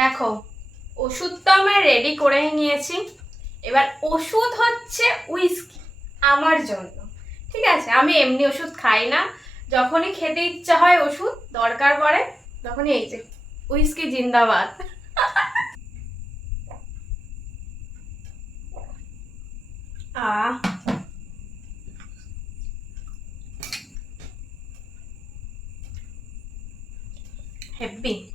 দেখো, ওষুধ তো আমরা রেডি করেই নিয়েছি। এবার ওষুধ হচ্ছে উইস্কি আমার জন্য। ঠিক আছে, আমি এমনি ওষুধ খাই না। যখনই খেতে ইচ্ছা হয় ওষুধ, দরকার পড়ে, তখনই এই যে উইস্কি জিন্দাবাদ। আহ। হেব্বি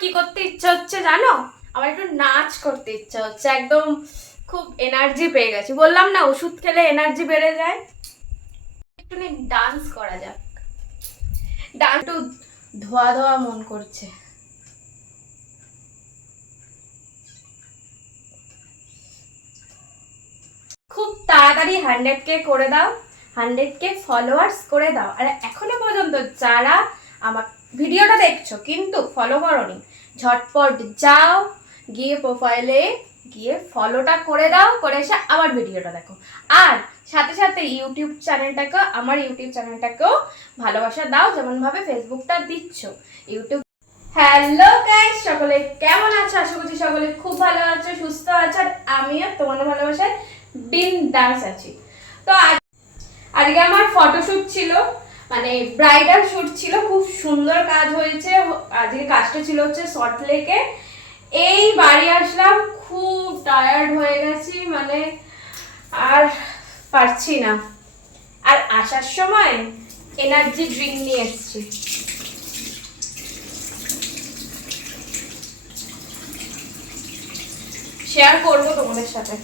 কি করতে ইচ্ছা হচ্ছে জানো? আমার একটু নাচ করতে ইচ্ছা হচ্ছে, একদম খুব এনার্জি পেয়ে গেছি। বললাম না, ওষুধ খেলে এনার্জি বেড়ে যায়। একটু ডান্স করা যাক। ডান্স একটু ধোয়া ধোয়া মন করছে। খুব তাড়াতাড়ি হান্ড্রেড কে করে দাও। হান্ড্রেড কে ফলোয়ার্স করে দাও। আর এখনও পর্যন্ত যারা আমার ভিডিওটা দেখছ, কিন্তু ফলো করনি। ঝটপট যাও, গিয়ে প্রোফাইলে গিয়ে ফলোটা করে দাও, করে এসে আবার ভিডিওটা দেখো। আর সাথে সাথে ইউটিউব চ্যানেলটাকে আমার ইউটিউব চ্যানেলটাকেও ভালোবাসা দাও, যেমনভাবে ফেসবুকটা দিচ্ছ। ইউটিউব হ্যালো গাইস সকলে কেমন আছো? আশা করছি সকলে খুব ভালো আছো, সুস্থ আছো, আর আমিও তোমাদের ভালোবাসায় দিন ডান্স আছি। তো আজকে আমার ফটোশুট ছিল। মানে ব্রাইডাল শুট ছিল, খুব সুন্দর কাজ হয়েছে। আজকে কাজটা ছিল হচ্ছে সল্ট লেকে এই বাড়ি আসলাম, খুব টায়ার্ড হয়ে গেছি মানে আর পারছি না। আর আসার সময় এনার্জি ড্রিঙ্ক নিয়ে এসেছি। শেয়ার করব তোমাদের সাথে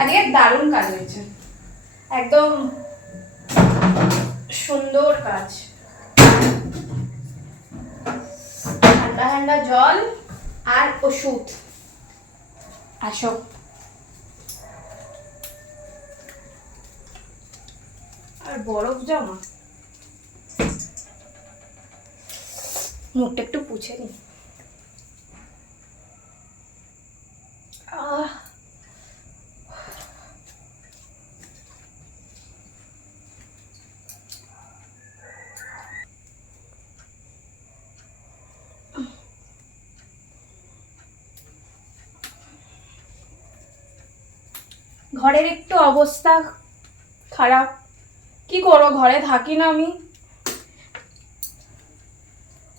আজকে দারুণ কাজ হয়েছে একদম সুন্দর কাজ। ঠান্ডা ঠান্ডা জল আর ওষুধ। আসো। আর বরফ জমা। মুখটা একটু পুছে নি আহ ঘরের একটু অবস্থা খারাপ। কি করো ঘরে থাকি না আমি।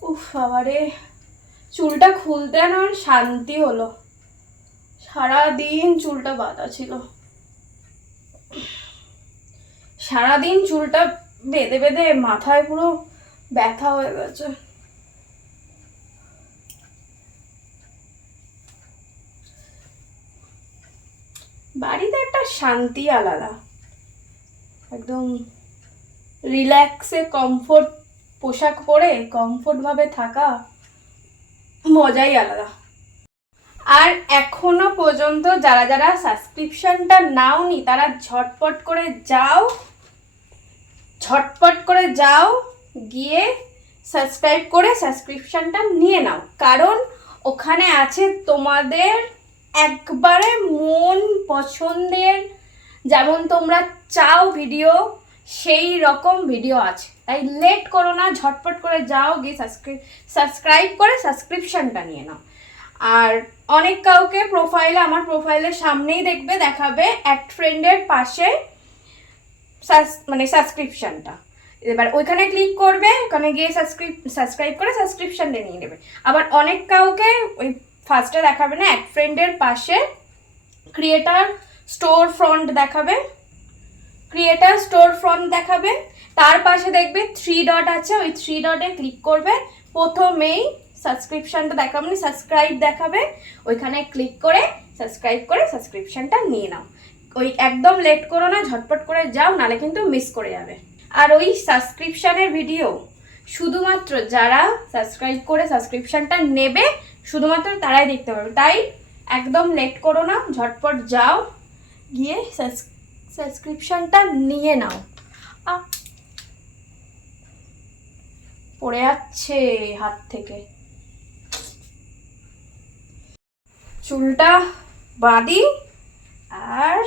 উফ বাবারে, চুলটা খুলতে না শান্তি হলো। সারাদিন চুলটা বাঁধা ছিল। সারাদিন চুলটা বেঁধে বেঁধে মাথায় পুরো ব্যথা হয়ে গেছে। বাড়িতে একটা শান্তি আলাদা। একদম রিল্যাক্সে কমফোর্ট পোশাক পরে কমফোর্টভাবে থাকা মজাই আলাদা। আর এখনও পর্যন্ত যারা যারা সাবস্ক্রিপশনটা নাওনি, তারা ঝটপট করে যাও, ঝটপট করে যাও, গিয়ে সাবস্ক্রাইব করে সাবস্ক্রিপশনটা নিয়ে নাও। কারণ ওখানে আছে তোমাদের একবারে মন পছন্দের, যেমন তোমরা চাও ভিডিও সেই রকম ভিডিও আছে। তাই লেট করো না, ঝটপট করে যাও, গিয়ে সাবস্ক্রাইব সাবস্ক্রাইব করে সাবস্ক্রিপশনটা নিয়ে নাও। আর অনেক কাউকে প্রোফাইলে আমার প্রোফাইলের সামনেই দেখবে, দেখাবে এক ফ্রেন্ডের পাশে মানে সাবস্ক্রিপশনটা এবার ওইখানে ক্লিক করবে, ওখানে গিয়ে সাবস্ক্রিপ সাবস্ক্রাইব করে সাবস্ক্রিপশানটা নিয়ে নেবে। আবার অনেক কাউকে ওই ফার্স্টে দেখাবে না, এক ফ্রেন্ডের পাশে ক্রিয়েটার স্টোর ফ্রন্ট দেখাবে। ক্রিয়েটার স্টোর ফ্রন্ট দেখাবে, তার পাশে দেখবে থ্রি ডট আছে, ওই থ্রি ডটে ক্লিক করবে, প্রথমেই সাবস্ক্রিপশানটা দেখাবে মানে সাবস্ক্রাইব দেখাবে, ওইখানে ক্লিক করে সাবস্ক্রাইব করে সাবস্ক্রিপশানটা নিয়ে নাও। ওই একদম লেট করো না, ঝটপট করে যাও, নালে কিন্তু মিস করে যাবে। আর ওই সাবস্ক্রিপশানের ভিডিও শুধুমাত্র যারা সাবস্ক্রাইব করে সাবস্ক্রিপশানটা নেবে শুধুমাত্র তারাই দেখতে পারবে। তাই একদম লেট করো না, ঝটপট যাও, গিয়ে সাবস্ক্রিপশনটা নিয়ে নাও। পড়ে যাচ্ছে হাত থেকে। চুলটা বাঁধি আর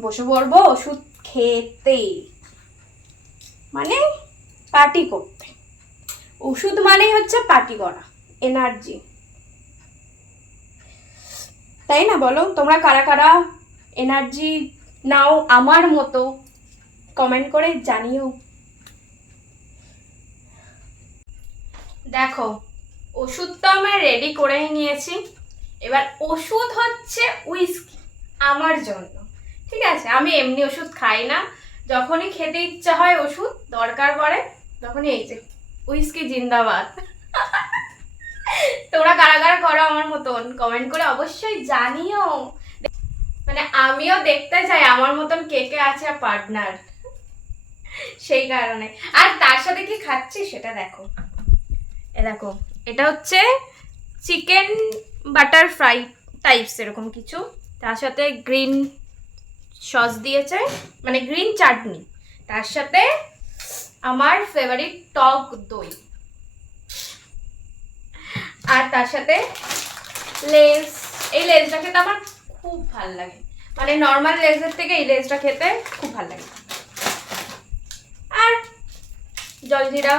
বসে পড়ব ওষুধ খেতে। মানে পার্টি করতে। ওষুধ মানেই হচ্ছে পার্টি করা। এনার্জি তাই না বলো? তোমরা কারা কারা এনার্জি নাও আমার মতো কমেন্ট করে জানিও। দেখো, ওষুধ তো আমরা রেডি করেই নিয়েছি। এবার ওষুধ হচ্ছে উইস্কি আমার জন্য। ঠিক আছে, আমি এমনি ওষুধ খাই না। যখনই খেতে ইচ্ছা হয় ওষুধ, দরকার পড়ে, তখনই এই যে উইস্কি জিন্দাবাদ। তোমরা কারা কারা করো আমার মতন? কমেন্ট করে অবশ্যই জানিও। মানে আমিও দেখতে চাই, আমার মতন কে কে আছে পার্টনার সেই কারণে। আর তার সাথে কি খাচ্ছি সেটা দেখো। এ দেখো, এটা হচ্ছে চিকেন বাটার ফ্রাই টাইপস এরকম কিছু। তার সাথে গ্রিন সস দিয়েছে মানে গ্রিন চাটনি তার সাথে আমার ফেভারিট টক দই। আর তার সাথে লেস এই লেসটা খেতে আমার খুব ভালো লাগে। মানে নর্মাল লেসের থেকে এই লেসটা খেতে খুব ভালো লাগে। আর জলজিরা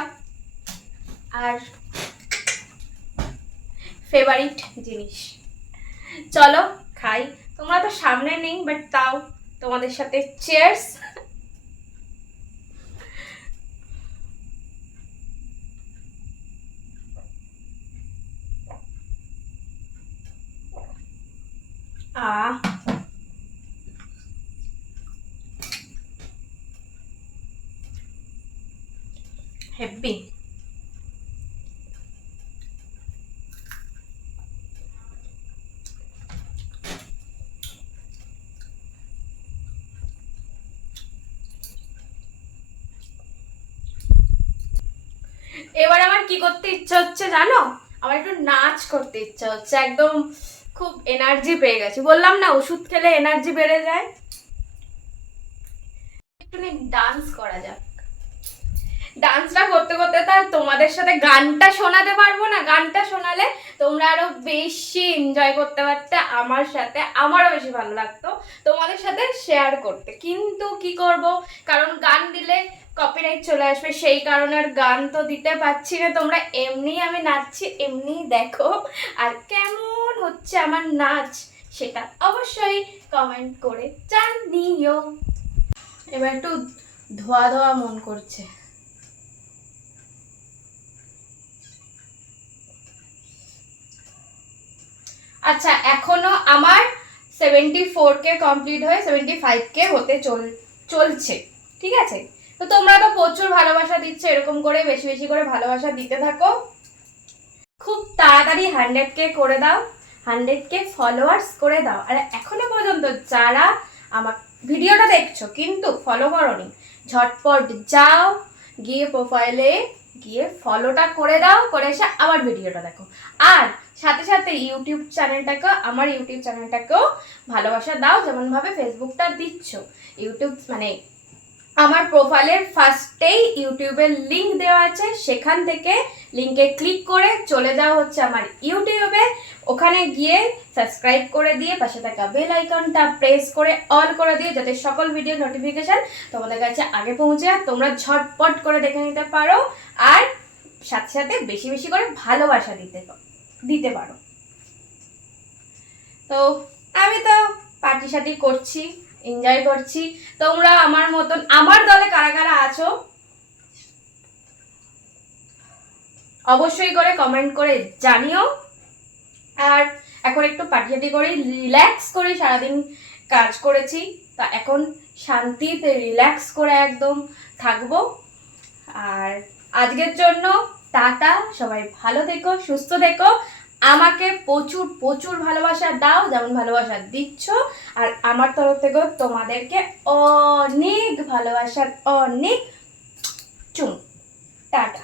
আর ফেভারিট জিনিস। চলো, খাই। তোমরা তো সামনে নেই বাট তাও তোমাদের সাথে। চেয়ার্স আহ এবার আমার কি করতে ইচ্ছা হচ্ছে জানো? আমার একটু নাচ করতে ইচ্ছা হচ্ছে, একদম খুব এনার্জি পেয়ে গেছি। বললাম না, ওষুধ খেলে এনার্জি বেড়ে যায়। একটু ডান্স করা যাক। ডান্সটা করতে করতে তো আর তোমাদের সাথে গানটা শোনাতে পারব না। গানটা শোনালে তোমরা আরও বেশি এনজয় করতে পারতে, আমার সাথে আমারও বেশি ভালো লাগতো তোমাদের সাথে শেয়ার করতে। কিন্তু কি করব? কারণ গান দিলে কপিরাইট চলে আসবে, সেই কারণে আর গান তো দিতে পারছি না। তোমরা এমনি আমি নাচছি, এমনি দেখো আর কেমন হচ্ছে আমার নাচ সেটা অবশ্যই কমেন্ট করে জানিও। এবার একটু ধোয়া ধোয়া মন করছে। আচ্ছা এখনও আমার সেভেন্টি ফোর কে কমপ্লিট হয়ে সেভেন্টি ফাইভ কে হতে চল, চলছে, ঠিক আছে? তো তোমরা তো প্রচুর ভালোবাসা দিচ্ছ, এরকম করে বেশি বেশি করে ভালোবাসা দিতে থাকো। খুব তাড়াতাড়ি হান্ড্রেড কে করে দাও হান্ড্রেড কে ফলোয়ার্স করে দাও। আর এখনও পর্যন্ত যারা আমার ভিডিওটা দেখছ, কিন্তু ফলো করনি, ঝটপট যাও, গিয়ে প্রোফাইলে গিয়ে ফলোটা করে দাও, করে এসে আবার ভিডিওটা দেখো। আর সাথে সাথে ইউটিউব চ্যানেলটাকে আমার ইউটিউব চ্যানেলটাকেও ভালোবাসা দাও, যেমনভাবে ফেসবুকটা দিচ্ছ। ইউটিউব মানে আমার প্রোফাইলের ফার্স্টেই ইউটিউবের লিঙ্ক দেওয়া আছে। সেখান থেকে লিঙ্কে ক্লিক করে চলে যাওয়া হচ্ছে আমার ইউটিউবে। ওখানে গিয়ে সাবস্ক্রাইব করে দিয়ে পাশে থাকা বেল আইকনটা প্রেস করে অল করে দিয়ে যাতে সকল ভিডিও নোটিফিকেশান তোমাদের কাছে আগে পৌঁছে তোমরা ঝটপট করে দেখে নিতে পারো, আর সাথে সাথে বেশি বেশি করে ভালোবাসা দিতে পারো। দিতে পারো। তো আমি তো পার্টি সার্টি করছি এনজয় করছি। তোমরা আমার মতন, আমার দলে কারা কারা আছো? অবশ্যই করে কমেন্ট করে জানিও। আর এখন একটু পার্টি সার্টি করে রিল্যাক্স করে, সারাদিন কাজ করেছি। তা এখন শান্তিতে রিল্যাক্স করে একদম থাকব। আর আজকের জন্য টাটা, সবাই ভালো থেকো, সুস্থ থেকো। আমাকে প্রচুর প্রচুর ভালোবাসা দাও, যেমন ভালোবাসা দিচ্ছ। আর আমার তরফ থেকেও তোমাদেরকে অনেক ভালোবাসার, অনেক চুম। টাটা।